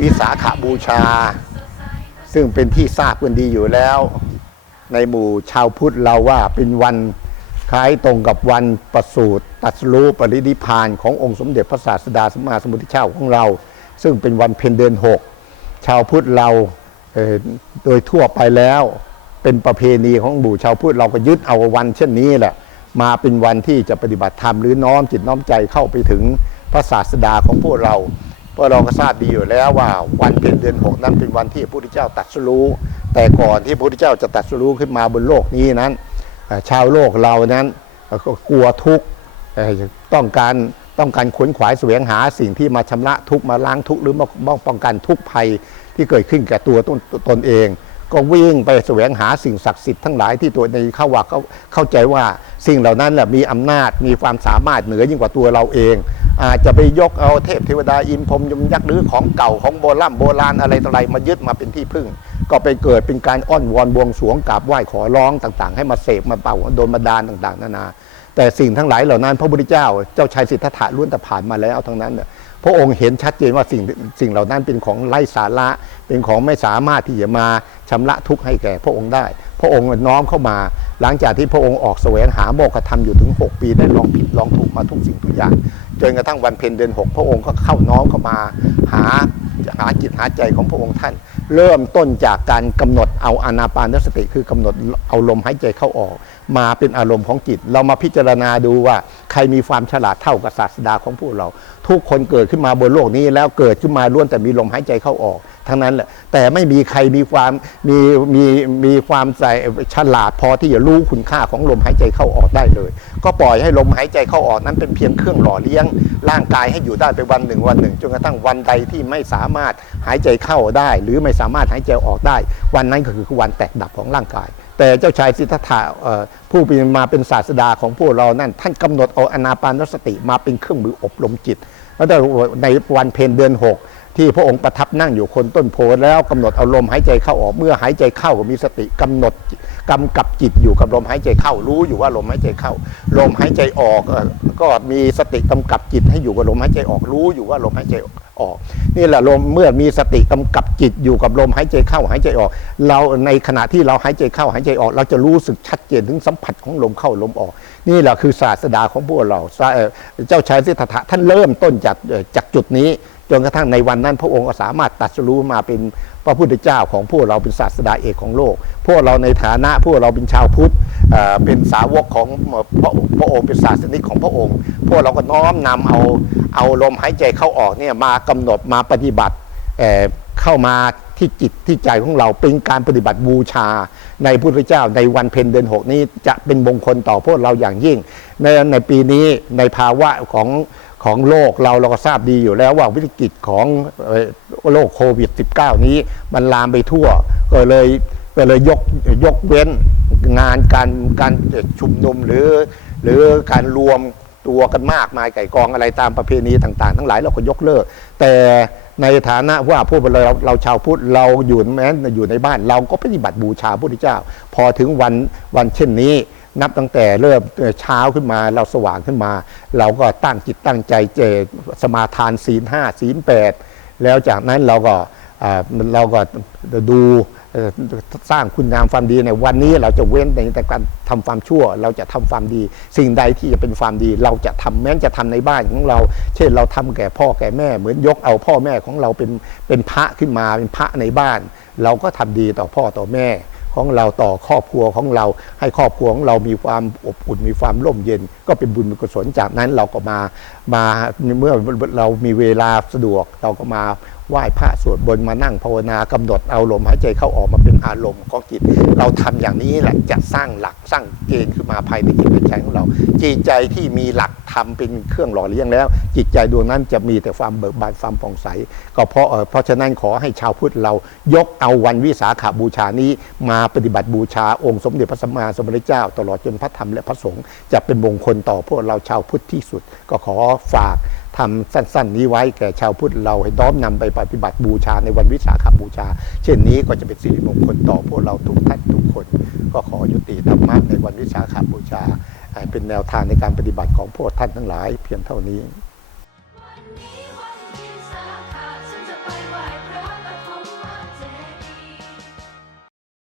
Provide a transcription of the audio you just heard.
วิสาขาบูชา ซึ่งเป็นที่ทราบกันดีอยู่แล้ว ในหมู่ชาวพุทธเราว่าเป็นวันคล้ายตรงกับวันประสูติตัสรู้ปรินิพานขององค์สมเด็จพระศาสดาสมมาสมุทธเจ้าของเรา ซึ่งเป็นวันเพ็ญเดือนหกชาวพุทธเราเโดยทั่วไปแล้วเป็นประเพณีของหมู่ชาวพุทธเราก็ยึดเอาวันเช่นนี้แหละ มาเป็นวันที่จะปฏิบัติธรรมหรือน้อมจิตน้อมใจเข้าไปถึงพระศาสดาของพวกเรา เพราะเราก็ทราบดีอยู่แล้วว่าวันเพ็ญเดือนหกนั้นเป็นวันที่พระพุทธเจ้าตรัสรู้ แต่ก่อนที่พระพุทธเจ้าจะตรัสรู้ขึ้นมาบนโลกนี้นั้น ชาวโลกเรานั้นก็กลัวทุกข์ต้องการต้องการขวนขวายแสวงหาสิ่งที่มาชำระทุกข์มาล้างทุกข์หรือมาป้องกันทุกข์ภัยที่เกิดขึ้นแก่ตัวตนตนเอง ก็วิ่งไปแสวงหาสิ่งศักดิ์สิทธิ์ทั้งหลายที่ตัวในเข้าว่าเขาเข้าใจว่าสิ่งเหล่านั้นแหละมีอำนาจมีความสามารถเหนือยิ่งกว่าตัวเราเอง อาจจะไปยกเอาเทพเทวดาอินพรมยมยักษ์หรือของเก่าของโบราณโบราณอะไรต่ออะไรมายึดมาเป็นที่พึ่ง ก็ไปเกิดเป็นการอ้อนวอนบวงสรวงกราบไหว้ขอร้องต่างๆ ให้มาเสพมาเป่าโดนมาดานต่างๆนานา แต่สิ่งทั้งหลายเหล่านั้นพระพุทธเจ้าเจ้าชายสิทธัตถะล้วนแต่ผ่านมาแล้วทั้งนั้นเนี่ยพระองค์เห็นชัดเจนว่าสิ่งสิ่งเหล่านั้นเป็นของไร้สาระ เป็นของไม่สามารถที่จะมาชำระทุกข์ให้แก่พระองค์ได้ พระองค์น้อมเข้ามาหลังจากที่พระองค์ออกแสวงหาโมกขธรรมอยู่ถึง 6 ปีได้ลองผิดลองถูกมาทุกสิ่งทุกอย่าง จนกระทั่งวันเพ็ญเดือน 6 พระองค์ก็เข้าน้อมเข้ามาหาหาจิตหาใจของพระองค์ท่าน เริ่มต้นจากการกำหนดเอาอานาปานสติคือกำหนดเอาลมหายใจเข้าออก มาเป็นอารมณ์ของจิต เรามาพิจารณาดูว่าใครมีความฉลาดเท่ากับศาสดาของพวกเรา ทุกคนเกิดขึ้นมาบนโลกนี้แล้วเกิดขึ้นมาล้วนแต่มีลมหายใจเข้าออก ทั้งนั้นแหละแต่ไม่มีใครมีความมีมีมีความใจฉลาดพอที่จะรู้คุณค่าของลมหายใจเข้าออกได้เลย ก็ปล่อยให้ลมหายใจเข้าออกนั้นเป็นเพียงเครื่องหล่อเลี้ยง ร่างกายให้อยู่ได้ไปวันหนึ่งวันหนึ่งจนกระทั่งวันใดที่ไม่สามารถหายใจเข้าได้ หรือไม่สามารถหายใจออกได้ วันนั้นก็คือวันแตกดับของร่างกาย แต่เจ้าชายสิทธัตถะผู้เป็นมาเป็นศาสดาของพวกเรานั่น ท่านกำหนดเอาอนาปานสติมาเป็นเครื่องมืออบรมจิตแล้วในวันเพ็ญเดือนหก ที่พระองค์ประทับนั่งอยู่คนต้นโพแล้วกำหนดเอาลมหายใจเข้าออกเมื่อหายใจเข้าก็มีสติกำหนดกำกับจิตอยู่กับลมหายใจเข้ารู้อยู่ว่าลมหายใจเข้า ลมหายใจออกก็มีสติกำกับจิตให้อยู่กับลมหายใจออกรู้อยู่ว่าลมหายใจออก นี่แหละลมเมื่อมีสติกำกับจิตอยู่กับลมหายใจเข้าหายใจออก เราในขณะที่เราหายใจเข้าหายใจออก เราจะรู้สึกชัดเจนถึงสัมผัสของลมเข้าลมออก นี่แหละคือศาสดาของพวกเราเจ้าชายสิทธัตถะท่านเริ่มต้นจากจากจุดนี้ จนกระทั่งในวันนั้นพระองค์ก็สามารถตัดสู้มาเป็น พระพุทธเจ้าของพวกเราเป็นศาสดาเอกของโลก พวกเราในฐานะพวกเราเป็นชาวพุทธเป็นสาวกของพระพระองค์เป็นศาสนิกของพระองค์ พวกเราก็น้อมนำเอาเอาลมหายใจเข้าออกเนี่ยมากำหนดมาปฏิบัติเอ่อเข้ามาที่จิตที่ใจของเราเป็นการปฏิบัติบูชา ในพระพุทธเจ้าในวันเพ็ญเดือนหกนี้จะเป็นมงคลต่อพวกเราอย่างยิ่ง ในในปีนี้ในภาวะของ ของโลกเราเราก็ทราบดีอยู่แล้วว่าวิกฤตของโรคโควิด -19 นี้มันลามไปทั่วก็เลยก็เลยยกยกเว้นงานการการชุมนุมหรือ หรือการรวมตัวกันมากมายไก่กองอะไรตามประเพณีต่าง ๆ ทั้งหลายเราก็ยกเลิก แต่ในฐานะว่าพวกเราเราชาวพุทธเราอยู่แม้อยู่ในบ้านเราก็ปฏิบัติบูชาพระพุทธเจ้า พอถึงวันวันเช่นนี้ นับตั้งแต่เริ่มเช้าขึ้นมาเราสว่างขึ้นมา เราก็ตั้งจิตตั้งใจเจสมาทานศีลห้าศีลแปดแล้วจากนั้นเราก็เราก็ดูสร้างคุณงามความดีในวันนี้เราจะเว้นในแต่การทำความชั่ว เราจะทำความดี สิ่งใดที่จะเป็นความดี เราจะทำแม้นจะทำในบ้านของเรา เช่นเราทำแก่พ่อแก่แม่ เหมือนยกเอาพ่อแม่ของเราเป็นเป็นพระขึ้นมาเป็นพระในบ้าน เราก็ทำดีต่อพ่อต่อแม่ ของเราต่อครอบครัวของเรา ให้ครอบครัวของเรามีความอบอุ่นมีความร่มเย็น ก็เป็นบุญเป็นกุศลจากนั้นเราก็มามาเมื่อเรามีเวลาสะดวก เราก็มาไหว้พระสวดบนต์มานั่งภาวนากำหนดเอาลมหายใจเข้าออกมาเป็นอารมณ์ของจิต เราทำอย่างนี้แหละจะสร้างหลักสร้างเกณฑ์ขึ้นมาภายในจิตในใจของเรา จิตใจที่มีหลักธรรมเป็นเครื่องหล่อเลี้ยงแล้ว จิตใจดวงนั้นจะมีแต่ความเบิกบานความผ่องใส ก็เพราะเพราะฉะนั้นขอให้ชาวพุทธเรายกเอาวันวิสาขาบูชานี้ มาปฏิบัติบูชาองค์สมเด็จพระสัมมาสัมพุทธเจ้า ตลอดจนพระธรรมและพระสงฆ์จะเป็นมงคลต่อพวกเราชาวพุทธที่สุด ก็ขอฝากทำสั้น ๆ นี้ไว้แก่ชาวพุทธเราให้น้อมนำไปปฏิบัติบูชาในวันวิสาขบูชา เช่นนี้ก็จะเป็นสิริมงคลต่อพวกเราทุกท่านทุกคน ก็ขอยุติธรรมะในวันวิสาขบูชา เป็นแนวทางในการปฏิบัติของพวกท่านทั้งหลายเพียงเท่านี้